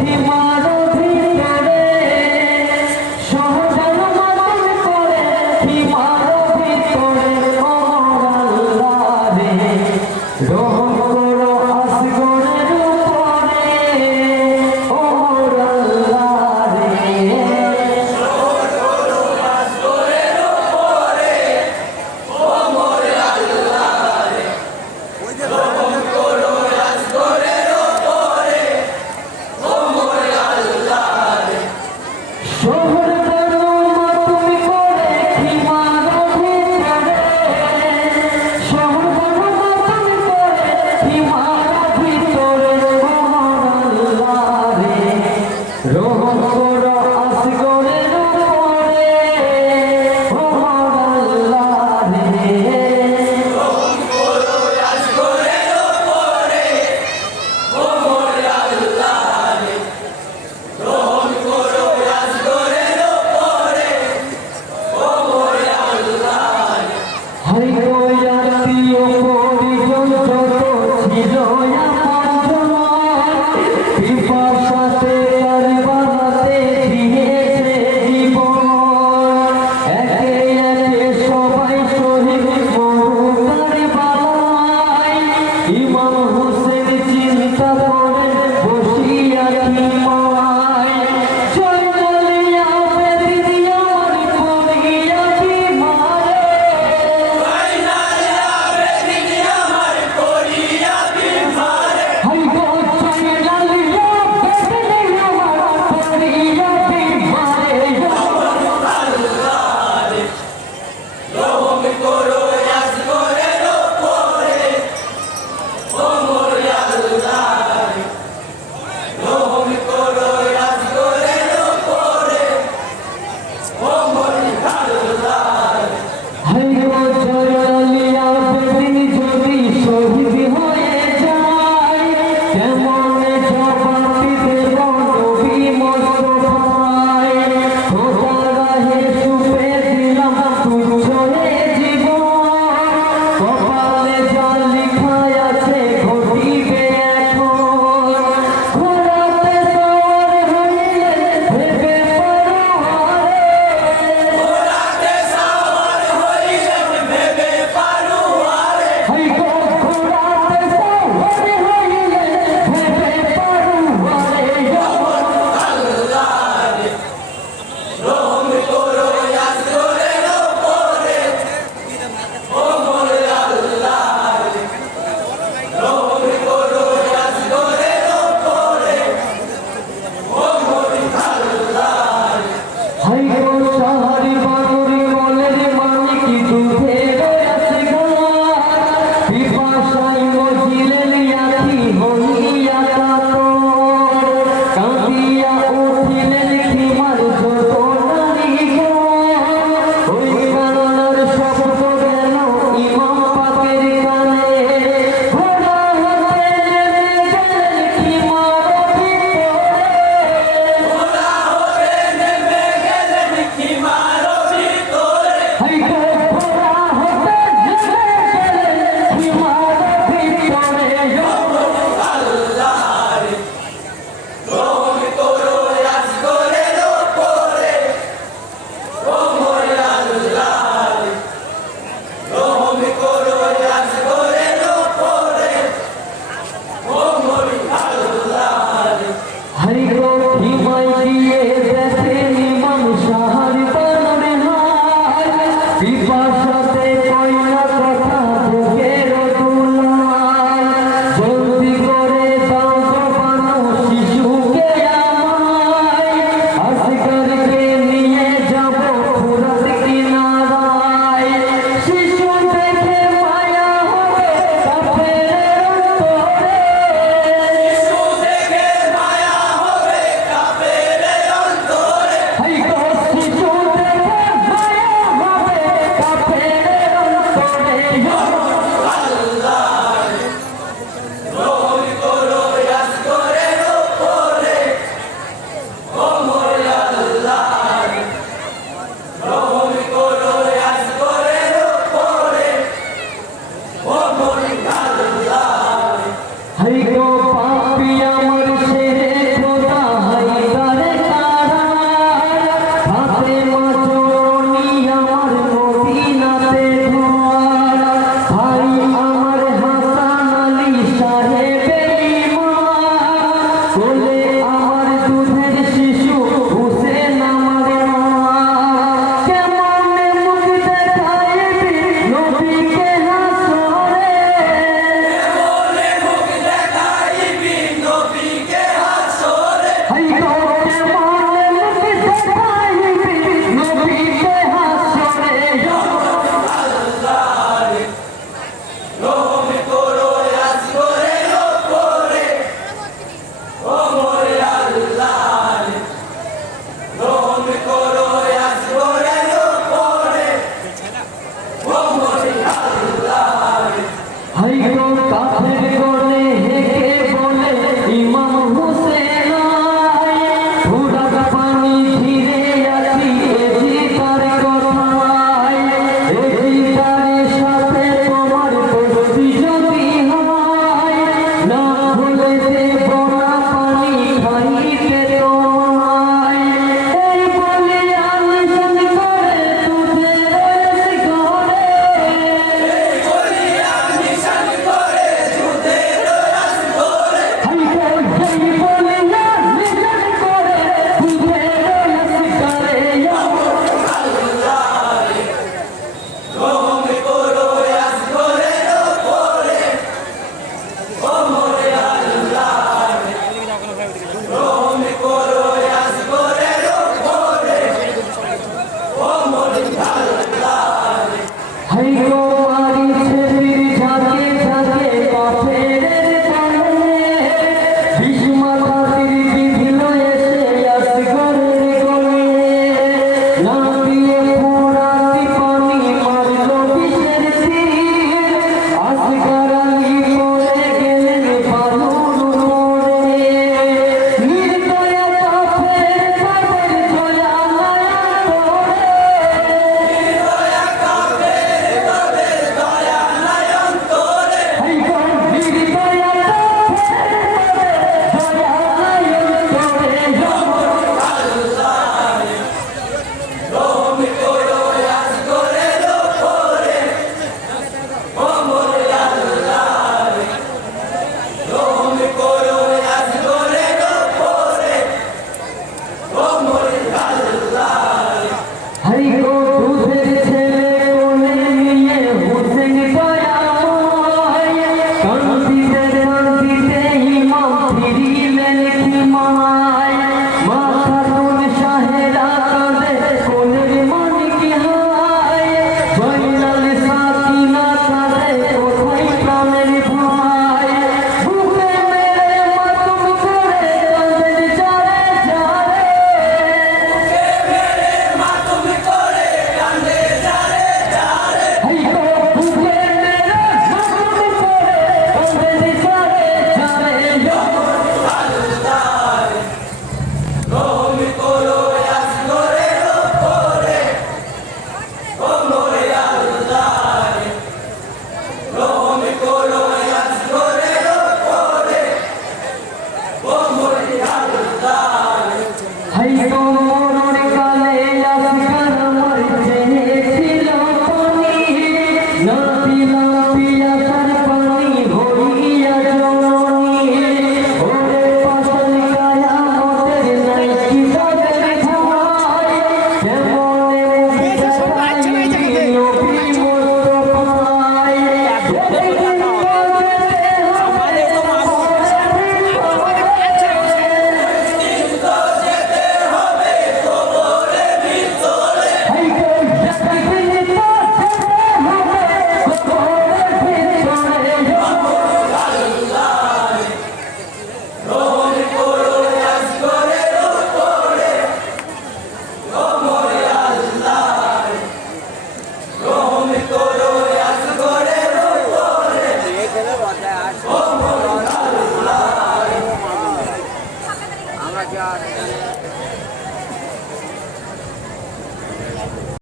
He was.